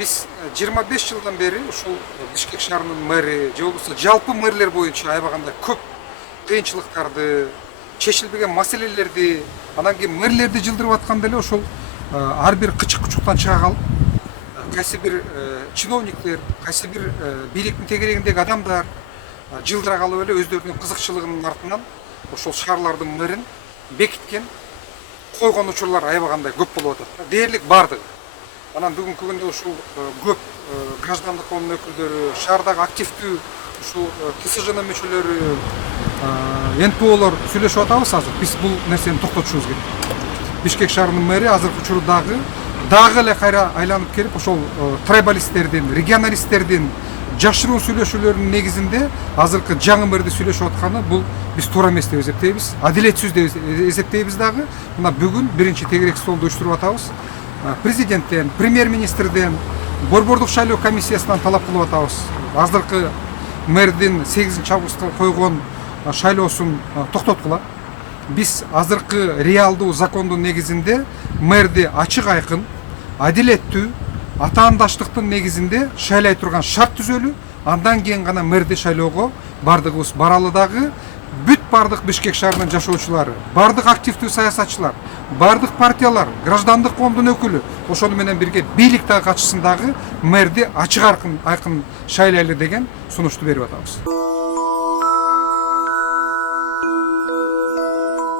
Биз 25 жылдан бери ушул Бишкек шаарынын мэри же болбосо жалпы мэрлер боюнча аябагандай көп кыйынчылыктарды, чечилбеген маселелерди, анан кийин мэрлерди жылдырып атканда эле ошол ар бир кычык кучуктан чыга калып, кайсы бир чиновниктер, кайсы бир бийликтин тегерегиндеги адамдар жылдыра калып эле өздөрүнүн кызыкчылыгынын артынан ошол шаарлардын мэрин бекиткен, койгон учурлар аябагандай көп болуп атат. Дээрлик бардыгы. Анан бүгүнкү күндө ушул көп граждандык коомдун өкүлдөрү, шаардагы активдүү ушул КСЖнын мүчөлөрү, НПОлор сүйлөшүп атабыз азыр. Биз бул нерсени токтотушубуз керек. Бишкек шаарынын мэри азыркы учурда дагы эле кайра айланып келип, ошол трайбалисттердин, регионалисттердин жашыруун сүйлөшүүлөрүнүн негизинде азыркы жаңы мэрди сүйлөшүп атканы бул биз туура эмес деп эсептейбиз. Адилетсиз деп эсептейбиз дагы. Мына бүгүн биринчи тегерек столду уюштуруп атабыз. Президенттен, премьер-министрден, борбордук шайлоо комиссиясынан талап кылып атабыз. Азыркы мэрдин 8-августка койгон шайлоосун токтоткула. Биз азыркы реалдуу закондун негизинде мэрди ачык айкын, адилеттүү, атаандаштыктын негизинде шайлай турган шарт түзөлү, андан кийин гана мэрди шайлоого бардыгыбыз баралы дагы. Бүт бардык Бишкек шаарынын жашоочулары, бардык активдүү саясатчылар, бардык партиялар, граждандык коомдун өкүлү, ошону менен бирге бийлик дагы катышсын дагы мэрди ачык айкын шайлайлы деген сунушту берип атабыз.